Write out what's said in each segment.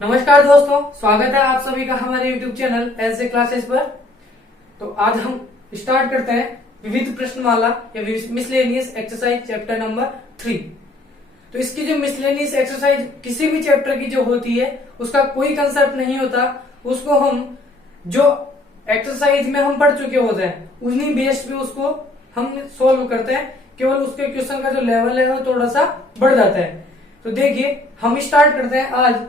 नमस्कार दोस्तों, स्वागत है आप सभी का हमारे YouTube चैनल ऐसे क्लासेस पर। तो आज हम स्टार्ट करते हैं विविध प्रश्नमाला या मिसलेनियस एक्सरसाइज चैप्टर नंबर 3। तो इसकी जो मिसलेनियस एक्सरसाइज किसी भी चैप्टर की जो होती है उसका कोई कंसेप्ट नहीं होता, उसको हम जो एक्सरसाइज में हम पढ़ चुके होते हैं उन्हीं बेस्ड पे उसको हम सोल्व करते हैं। केवल उसके क्वेश्चन का जो लेवल है वो थोड़ा सा बढ़ जाता है। तो देखिए हम स्टार्ट करते हैं आज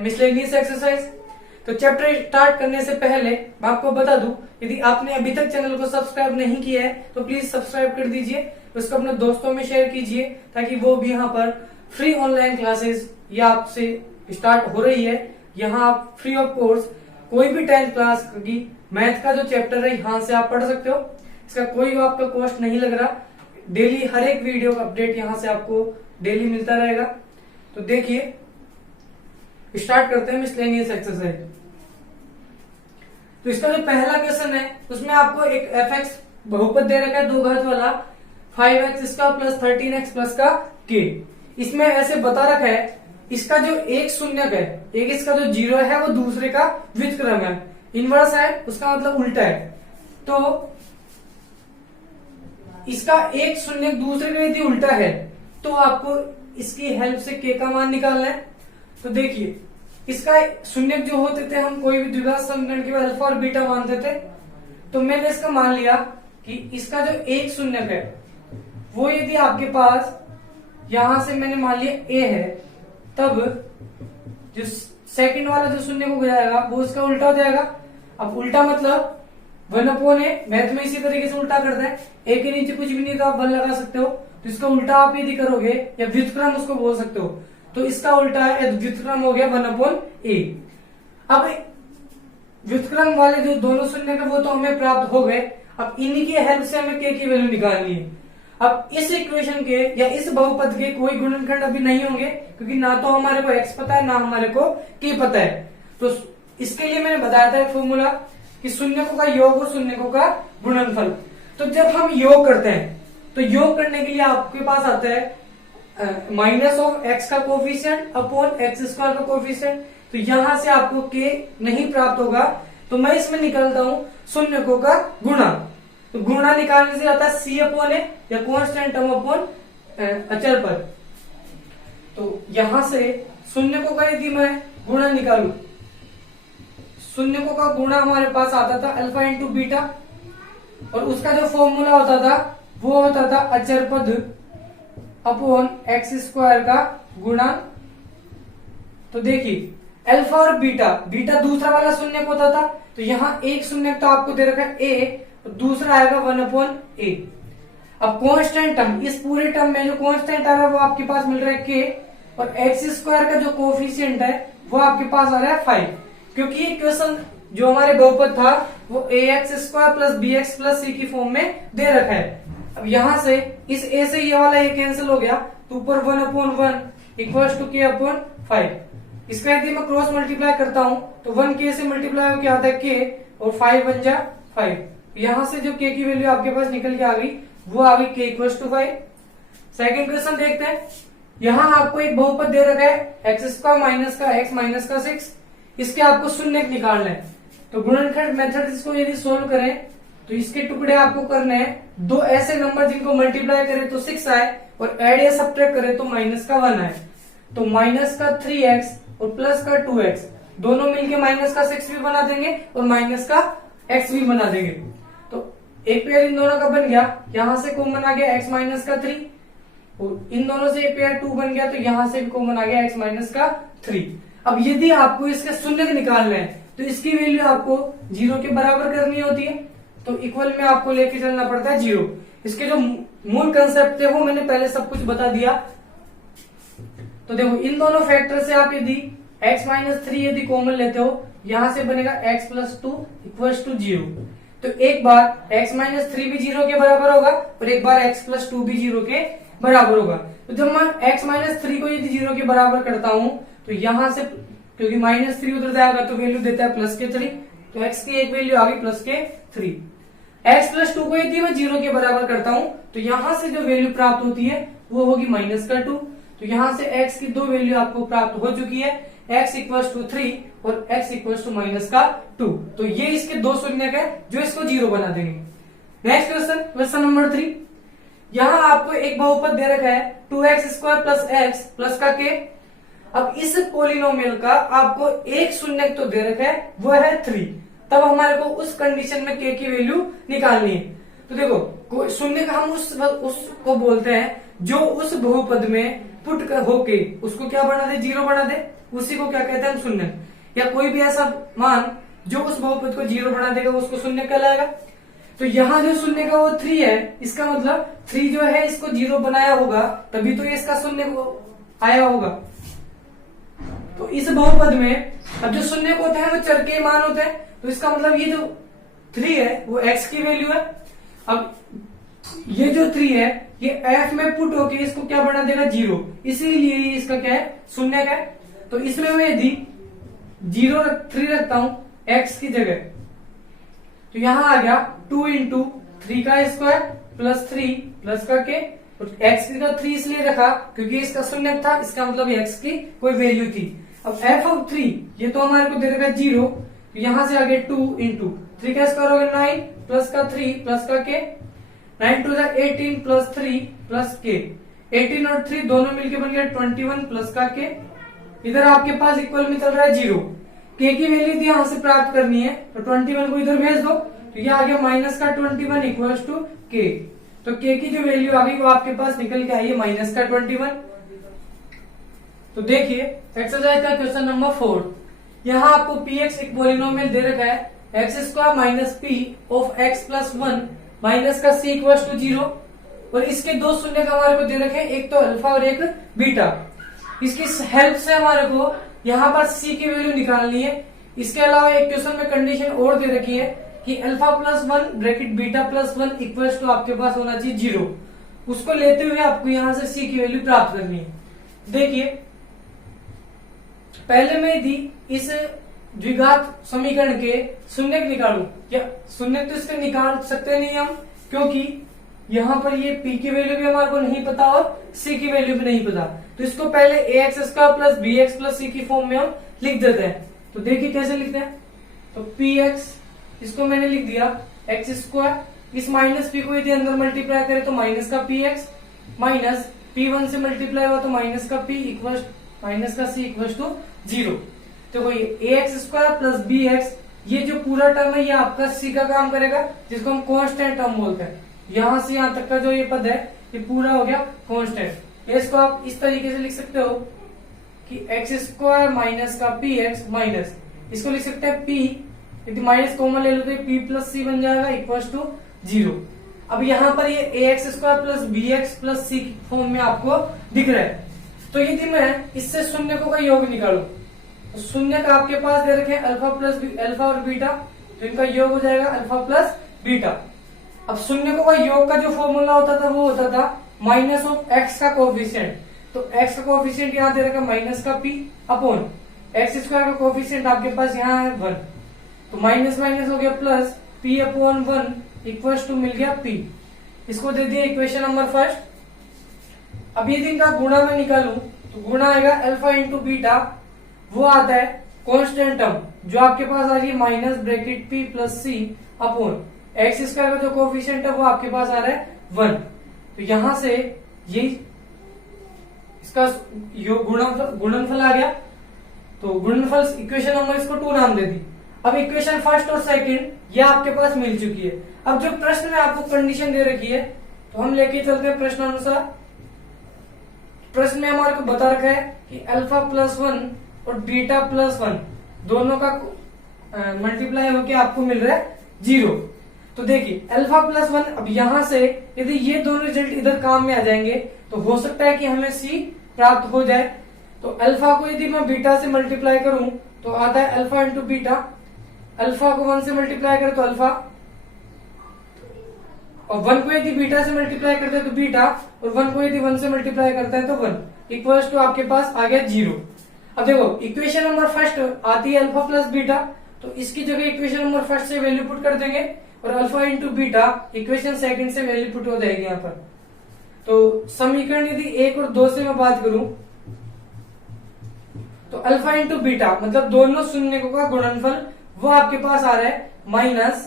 मिसलेनियस एक्सरसाइज। तो चैप्टर स्टार्ट करने से पहले मैं आपको बता दूं, यदि आपने अभी तक चैनल को सब्सक्राइब नहीं किया है तो प्लीज सब्सक्राइब कर दीजिए, उसको अपने दोस्तों में शेयर कीजिए ताकि वो भी यहाँ पर फ्री ऑनलाइन क्लासेस या आपसे स्टार्ट हो रही है। यहाँ आप फ्री ऑफ कोर्स कोई भी 10th क्लास की मैथ का जो चैप्टर है यहाँ से आप पढ़ सकते हो। इसका कोई आपका कॉस्ट नहीं लग रहा। डेली हर एक वीडियो का अपडेट यहाँ से आपको डेली मिलता रहेगा। तो देखिए स्टार्ट करते हैं मिसलेनियस एक्सरसाइज। तो इसका जो पहला क्वेश्चन है उसमें आपको एक fx बहुपद दे रखा है दो घात वाला 5x इसका प्लस 13x प्लस का k। इसमें ऐसे बता रखा है इसका जो एक शून्यक है, एक इसका जो जीरो है वो दूसरे का व्युत्क्रम है, इनवर्स है, उसका मतलब उल्टा है। तो इसका एक शून्यक दूसरे का यदि उल्टा है तो आपको इसकी हेल्प से k का मान निकालना है। तो देखिए इसका शून्यक जो होते थे हम कोई भी द्विघात समीकरण के अल्फा और बीटा मानते थे। तो मैंने इसका मान लिया कि इसका जो एक शून्यक है वो यदि आपके पास यहां से मैंने मान लिया a है, तब जो सेकंड वाला जो शून्य हो जाएगा वो इसका उल्टा हो जाएगा। अब उल्टा मतलब 1/a, मैथ में इसी तरीके से उल्टा करते हैं, a के नीचे कुछ भी नहीं तो आप 1 लगा सकते हो। तो इसका उल्टा आप यदि करोगे या व्युत्क्रम उसको बोल सकते हो, तो इसका उल्टा है व्युत्क्रम हो गया 1/a। अब व्युत्क्रम वाले जो दोनों शून्य का वो तो हमें प्राप्त हो गए। अब इन्हीं की हेल्प से हमें k की वैल्यू निकालनी है। अब इस इक्वेशन के या इस बहुपद के कोई गुणनखंड अभी नहीं होंगे क्योंकि ना तो हमारे को x पता है ना हमारे को k पता है। तो इसके लिए मैंने बताया था एक फॉर्मूला कि शून्यकों का योग और शून्यकों का गुणनफल। तो जब हम योग करते हैं तो योग करने के लिए आपके पास आता है माइनस ऑफ x का कोफिशिएंट अपॉन एक्स स्क्वायर का कोफिशिएंट। तो यहां से आपको k नहीं प्राप्त होगा, तो मैं इसमें निकालता हूं शून्यकों का गुणा। तो गुणा निकालने से आता है c अपॉन ए या कांस्टेंट टर्म अपॉन अचर पद। तो यहां से शून्यकों का यदि मैं गुणा निकालू, शून्यकों का गुणा हमारे पास आता था अल्फा इंटू बीटा, और उसका जो फॉर्मूला होता था वो होता था अचर पद अपॉन एक्स स्क्वायर का गुणा। तो देखिए अल्फा और बीटा, बीटा दूसरा वाला शून्यक होता था, तो यहाँ एक शून्यक तो आपको दे रखा है a और दूसरा आएगा 1/a। अब कांस्टेंट टर्म, इस पूरे टर्म में जो कांस्टेंट आ रहा है वो आपके पास मिल रहा है k, और एक्स स्क्वायर का जो कोफिशिएंट है वो आपके पास आ रहा है 5। क्योंकि ये क्वेश्चन जो हमारे बहुपद था वो ax square plus bx plus c की फॉर्म में दे रखा है। अब यहां से इस a से ये वाला a कैंसिल हो गया, तो ऊपर 1/1 इक्वल्स टू k अपॉन 5। इसका यदि मैं क्रॉस मल्टीप्लाई करता हूं तो 1 k से मल्टीप्लाई होकर आता है k और 5 बन जा 5। यहां से जो k की वैल्यू आपके पास निकल के आ गई वो आ गई k equals to 5। Second question देखते हैं। यहाँ आपको एक बहुपद दे रखा है एक्स स्क्वायर माइनस का x माइनस का 6, इसके आपको शून्य निकालना है। तो गुणनखंड मेथड इसको यदि सोल्व करें तो इसके टुकड़े आपको करने हैं दो ऐसे नंबर जिनको मल्टीप्लाई करें तो 6 आए और एड या सब्ट्रैक्ट करें तो माइनस का 1 आए। तो माइनस का 3x और प्लस का 2x दोनों मिलके माइनस का 6 भी बना देंगे और माइनस का x भी बना देंगे। तो एक पेयर इन दोनों का बन गया, यहां से कॉमन आ गया x माइनस का 3, और इन दोनों से एक पेयर 2 बन गया तो यहां से भी कॉमन आ गया x माइनस का 3। अब यदि आपको इसके शून्य निकालना है तो इसकी वैल्यू आपको 0 के बराबर करनी होती है, तो इक्वल में आपको लेके चलना पड़ता है 0। इसके जो मूल कंसेप्ट थे वो मैंने पहले सब कुछ बता दिया। तो देखो इन दोनों फैक्टर से आप यदि x माइनस 3 यदि कॉमन लेते हो, यहां से बनेगा x प्लस 2 इक्वल्स टू 0। तो एक बार x माइनस 3 भी 0 के बराबर होगा और एक बार x प्लस 2 भी 0 के बराबर होगा। तो जब मैं x माइनस 3 को यदि 0 के बराबर करता हूं तो यहां से क्योंकि माइनस 3 उधर जाएगा तो वैल्यू देता है प्लस के 3, तो x की एक वैल्यू आ गई प्लस के 3। x प्लस 2 को यदि मैं 0 के बराबर करता हूं तो यहां से जो वैल्यू प्राप्त होती है वो होगी माइनस का 2। तो यहां से x की दो वैल्यू आपको प्राप्त हो चुकी है। x इक्वल्स टू 3 और x इक्वल्स टू माइनस का 2। तो ये इसके दो शून्यक है जो इसको 0 बना देंगे। Next question number 3। यहां आपको एक बहुपद दे रखा है 2x² प्लस x प्लस का k। अब इस पोलिनोमियल का आपको एक शून्यक तो दे रखा है, वो है 3। तब हमारे को उस कंडीशन में k की वैल्यू निकालनी है। तो देखो शून्य का हम उसको बोलते हैं जो उस बहुपद में पुट होके उसको क्या बना दे, 0 बना दे, उसी को क्या कहते हैं हम शून्य। या कोई भी ऐसा मान जो उस बहुपद को 0 बना देगा उसको शून्य कहलाएगा। तो यहाँ जो शून्य का वो 3 है, इसका मतलब 3 जो है इसको 0 बनाया होगा, तभी तो ये इसका शून्य को आया होगा। तो इस बहुपद में अब जो शून्य को होते हैं वो चर के मान होते हैं, तो इसका मतलब ये जो 3 है वो x की वैल्यू है। अब ये जो 3 है ये f में पुट होके इसको क्या बना देगा, 0, इसीलिए ये इसका क्या है, शून्य का है। तो इसमें मैं यदि 3 रखता हूं x की जगह, तो यहां आ गया 2 इंटू 3 का स्क्वायर प्लस 3 प्लस का k। और x का 3 इसलिए रखा क्योंकि इसका शून्य था, इसका मतलब x की कोई वैल्यू थी। अब f ऑफ 3 ये तो हमारे को दे देगा 0, तो यहां से आगे 2 इंटू 3 का स्क्वायर हो गया 9 प्लस का 3 प्लस का k। 9 to 18 plus 3 plus k। 18 और 3 दोनों मिलके बन गया 21 प्लस का k। इधर आपके पास इक्वल में चल रहा है 0। k की वैल्यू यहां से प्राप्त करनी है, तो 21 को इधर भेज दो, तो ये आ गया माइनस का 21 इक्वल्स टू k। तो k की जो वैल्यू आ गई वो आपके पास निकल के आई है माइनस का 21। तो देखिए एक्सरसाइज का क्वेश्चन नंबर 4। यहाँ आपको px एक पोलिनोमियल दे रखा है x² minus p of x plus 1 minus का c इक्वल्स टू 0, और इसके दो शून्य का हमारे को दे रखे हैं, एक तो अल्फा और एक बीटा। इसकी हेल्प से हमारे को यहाँ पर c की वैल्यू निकालनी है। इसके अलावा एक क्वेश्चन में कंडीशन और दे रखी है कि alpha plus 1 bracket beta plus 1 equals to आपके पास होना चाहिए 0। उसको लेते हुए आपको यहाँ से c की वैल्यू प्राप्त करनी है। देखिए पहले मैं यदि इस द्विघात समीकरण के शून्य निकालू, या शून्य तो इसके निकाल सकते नहीं हम, क्योंकि यहाँ पर ये p की वैल्यू भी हमारे को नहीं पता और c की वैल्यू भी नहीं पता। तो इसको पहले ax² plus bx plus c की फॉर्म में हम लिख देते हैं। तो देखिए कैसे लिखते हैं। तो px इसको मैंने लिख दिया x², इस माइनस p को यदि अंदर मल्टीप्लाई करें तो माइनस का px, माइनस p1 से मल्टीप्लाई हुआ तो माइनस का p इक्वल माइनस का c इक्वल टू 0। तो ये ax² प्लस bx, ये जो पूरा टर्म है ये आपका c का काम करेगा, जिसको हम कांस्टेंट टर्म बोलते हैं। यहां से यहां तक का जो ये पद है ये पूरा हो गया कांस्टेंट। इसको आप इस तरीके से लिख सकते हो कि x² माइनस का px माइनस, इसको लिख सकते हैं p, यदि माइनस कॉमन ले लो तो p प्लस c बन जाएगा इक्वल टू 0। अब यहाँ पर ये ax² plus bx plus c form में आपको दिख रहा है। तो यदि मैं इससे शून्यकों का योग निकालू, तो शून्य का आपके पास दे रखे अल्फा और बीटा, तो इनका योग हो जाएगा अल्फा प्लस बीटा। अब शून्यकों का योग का जो फॉर्मूला होता था वो होता था माइनस ऑफ x का कोफिशिएंट। तो x का कोफिशिएंट यहाँ दे रखा माइनस का p अपॉन x² का कोफिशिएंट आपके पास यहाँ है 1, तो माइनस माइनस हो गया plus p upon 1 equals to मिल गया p। इसको दे दिया इक्वेशन नंबर फर्स्ट। अब यदि इनका गुणा में निकालू तो गुणा आएगा अल्फा इंटू बीटा, वो आता है कांस्टेंट टर्म जो आपके पास आ रही है minus bracket p plus c upon x² का जो कोफिशिएंट है वो आपके पास आ रहा है 1। तो यहां से ये इसका गुणनफल आ गया, तो गुणनफल इक्वेशन नंबर इसको 2 नाम दे दी। अब इक्वेशन फर्स्ट और सेकंड ये आपके पास मिल चुकी है। अब जो प्रश्न में आपको कंडीशन दे रखी है तो हम लेके चलते हैं प्रश्न अनुसार। प्रश्न में हमारे को बता रखा है कि अल्फा प्लस 1 और बीटा प्लस 1 दोनों का मल्टीप्लाई होके आपको मिल रहा है 0। तो देखिए अल्फा प्लस 1, अब यहां से यदि ये दोनों रिजल्ट इधर काम में आ जाएंगे तो हो सकता है कि हमें c प्राप्त हो जाए। तो अल्फा को यदि मैं बीटा से मल्टीप्लाई करूं तो आता है अल्फा इंटू बीटा, अल्फा को 1 से मल्टीप्लाई करें तो अल्फा, और 1 को यदि बीटा से मल्टीप्लाई करते हैं तो बीटा, और 1 को यदि 1 से मल्टीप्लाई करता है तो 1 इक्वल्स टू आपके पास आ गया 0। अब देखो इक्वेशन नंबर फर्स्ट आती है अल्फा प्लस बीटा, तो इसकी जगह इक्वेशन नंबर फर्स्ट से वैल्यू पुट कर देंगे, और alpha into beta equation second से वैल्यू पुट हो जाएगी यहाँ पर। तो समीकरण यदि 1 और 2 से मैं बात करूं तो अल्फा इंटू बीटा मतलब दोनों शून्यकों का गुणनफल वो आपके पास आ रहा है minus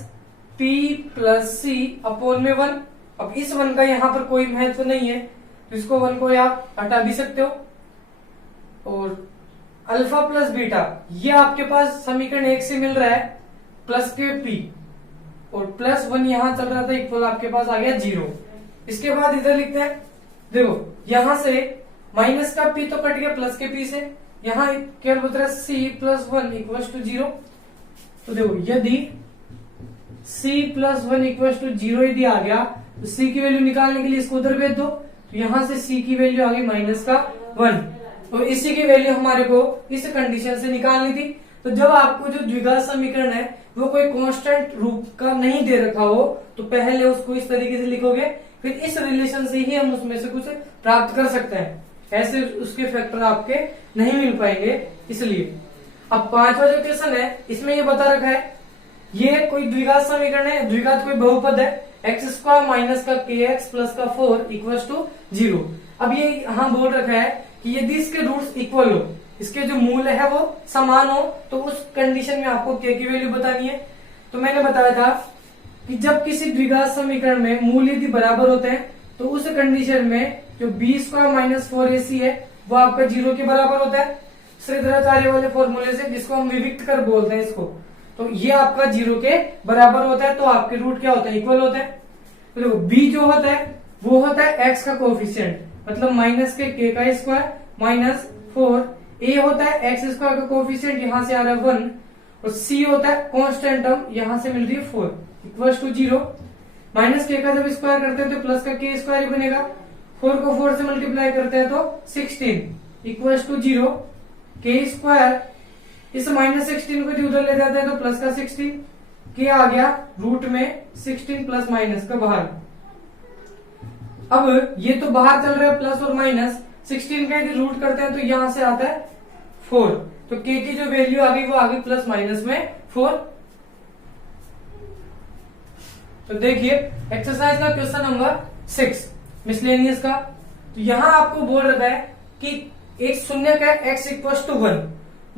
p plus c upon में 1। अब इस 1 का यहाँ पर कोई महत्व नहीं है तो इसको 1 को आप हटा भी सकते हो। और अल्फा प्लस बीटा ये आपके पास समीकरण 1 से मिल रहा है प्लस के पी और प्लस 1 यहां चल रहा था इक्वल आपके पास आ गया 0। इसके बाद इधर लिखते हैं, देखो यहां से माइनस का पी तो कट गया प्लस के पी से, यहां केवल बता रहा है सी प्लस 1 इक्वल टू 0। तो देखो यदि c प्लस 1 इक्वल टू 0 यदि आ गया तो c की वैल्यू निकालने के लिए इसको उधर भेज दो, तो यहां से c की वैल्यू आ गई माइनस का 1। तो इसी की वैल्यू हमारे को इस कंडीशन से निकालनी थी। तो जब आपको जो द्विघात समीकरण है वो कोई कांस्टेंट रूप का नहीं दे रखा हो तो पहले उसको इस तरीके से लिखोगे, फिर इस रिलेशन से ही हम उसमें से कुछ प्राप्त कर सकते हैं, ऐसे उसके फैक्टर आपके नहीं मिल पाएंगे। इसलिए अब 5वां जो क्वेश्चन है इसमें ये बता रखा है ये कोई द्विघात समीकरण है, द्विघात कोई बहुपद है एक्स स्क्वायर माइनस का के एक्स प्लस का 4 इक्वल टू 0। अब ये यहाँ बोल रखा है कि यदि इसके रूट्स इक्वल हो, इसके जो मूल है वो समान हो, तो उस कंडीशन में आपको के की वैल्यू बतानी है। तो मैंने बताया था कि जब किसी द्विघात समीकरण में मूल यदि बराबर होते हैं तो उस कंडीशन में जो बी स्क्वायर माइनस 4ac है वो आपका 0 के बराबर होता है श्रीधराचार्य वाले फॉर्मूले से, जिसको हम विविक्त कर बोलते हैं इसको। तो ये आपका 0 के बराबर होता है तो आपके रूट क्या होता है, इक्वल होता है। तो देखो बी जो होता है वो होता है एक्स का कोफिशिएंट मतलब माइनस के का स्क्वायर माइनस 4, ए होता है एक्स स्क्वायर का कोफिशिएंट यहां से आ रहा है 1 और सी होता है कांस्टेंट टर्म यहां से मिल रही है 4 इक्वल टू 0। माइनस के का जब स्क्वायर करते हैं तो प्लस का के स्क्वायर ही बनेगा, 4 को 4 से मल्टीप्लाई करते हैं तो 16 इक्वल टू 0। के स्क्वायर इस माइनस 16 को यदि उधर ले जाते हैं तो प्लस का 16 के आ गया रूट में 16 प्लस माइनस का बाहर। अब ये तो बाहर चल रहा है प्लस और माइनस, 16 का यदि रूट करते हैं तो यहां से आता है 4, तो के की जो वैल्यू आ गई वो आ गई प्लस माइनस में 4। तो देखिए एक्सरसाइज का क्वेश्चन नंबर 6 मिसलेनियस का, तो यहां आपको बोल रहा है कि एक शून्य का x इक्वल टू 1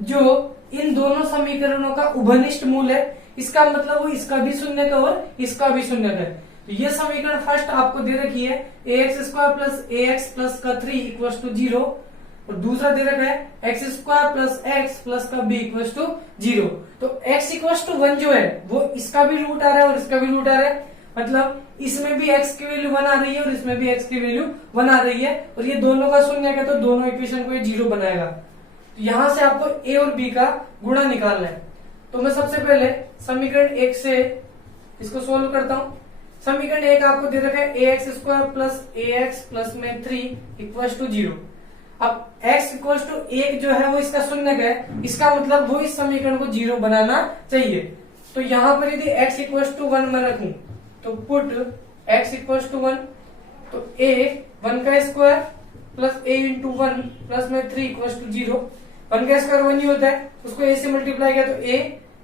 जो इन दोनों समीकरणों का उभनिष्ठ मूल है, इसका मतलब वो इसका भी शून्य का और इसका भी शून्य का है। तो ये समीकरण फर्स्ट आपको दे रखी है ax square plus ax plus का 3 इक्वल टू 0 और दूसरा दे रखा है x square plus x plus का बी इक्वल टू 0। तो x इक्वल टू 1 जो है वो इसका भी रूट आ रहा है और इसका भी रूट आ रहा है, मतलब इसमें भी x की वैल्यू 1 आ रही है और इसमें भी x की वैल्यू 1 आ रही है और ये दोनों का शून्य का, तो दोनों इक्वेशन को ये 0 बनाएगा। तो यहां से आपको a और b का गुणा निकालना है। तो मैं सबसे पहले समीकरण 1 से इसको सोल्व करता हूं। समीकरण 1 आपको दे रखा है ax square plus ax plus में 3 इक्वल टू 0। अब x इक्वल टू 1 जो है वो इसका शून्य का है, इसका मतलब वो इस समीकरण को 0 बनाना चाहिए। तो यहां पर यदि x इक्वल टू 1 मैं रखूं तो पुट x इक्वल टू 1, तो a 1 का square plus a into 1 plus में 3 इक्वल टू 0। 1 का स्क्वायर 1 ही होता है, उसको a से मल्टीप्लाई किया तो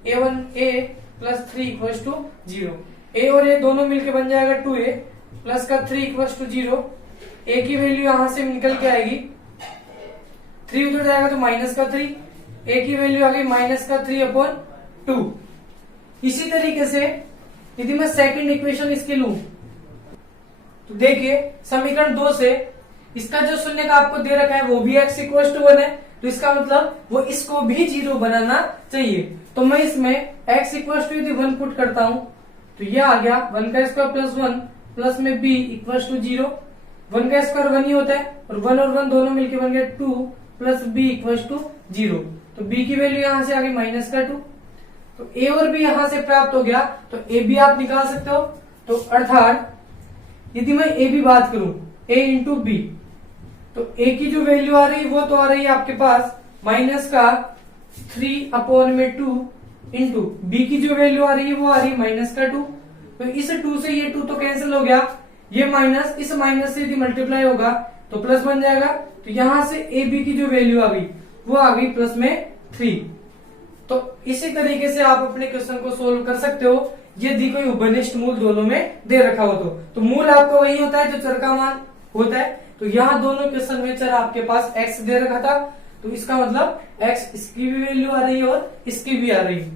a1a plus 3 equal to 0। a और a दोनों मिलके बन जाएगा 2a प्लस का 3 इक्वल टू 0। a की वैल्यू यहां से निकल के आएगी, 3 उधर जाएगा तो माइनस का 3, a की वैल्यू आ गई माइनस का 3 अपॉन 2। इसी तरीके से यदि मैं सेकंड इक्वेशन इसकी लूं तो देखिए समीकरण 2 से इसका जो शून्य का आपको दे रखा है वो भी x इक्वल टू 1 है, तो इसका मतलब वो इसको भी 0 बनाना चाहिए। तो मैं इसमें x इक्वल टू यदि 1 पुट करता हूं तो ये आ गया 1 का स्क्वायर प्लस 1 प्लस में b इक्वल टू 0। 1 का स्क्वायर 1 ही होता है और 1 और 1 दोनों मिलके बन गए 2 प्लस b इक्वल टू 0। तो b की वैल्यू यहां से आ गई माइनस का 2। तो a और b यहां से प्राप्त हो गया, तो a भी आप निकाल सकते हो। तो अर्थात यदि मैं a भी बात करूं a इंटू बी, तो a की जो वैल्यू आ रही है वो तो आ रही है आपके पास माइनस का 3 अपॉन में 2 इंटू बी की जो वैल्यू आ रही है वो आ रही है माइनस का 2। तो इस 2 से ये 2 तो कैंसिल हो गया, ये माइनस इस माइनस से यदि मल्टीप्लाई होगा तो प्लस बन जाएगा। तो यहां से ए बी की जो वैल्यू आ गई वो आ गई प्लस में 3। तो इसी तरीके से आप अपने क्वेश्चन को सोल्व कर सकते हो यदि कोई उपनिष्ठ मूल दोनों में दे रखा हो तो मूल आपका वही होता है जो चर का मान होता है। तो यहाँ दोनों क्वेश्चन में चर आपके पास x दे रखा था, तो इसका मतलब x इसकी भी वैल्यू आ रही है और इसकी भी आ रही है।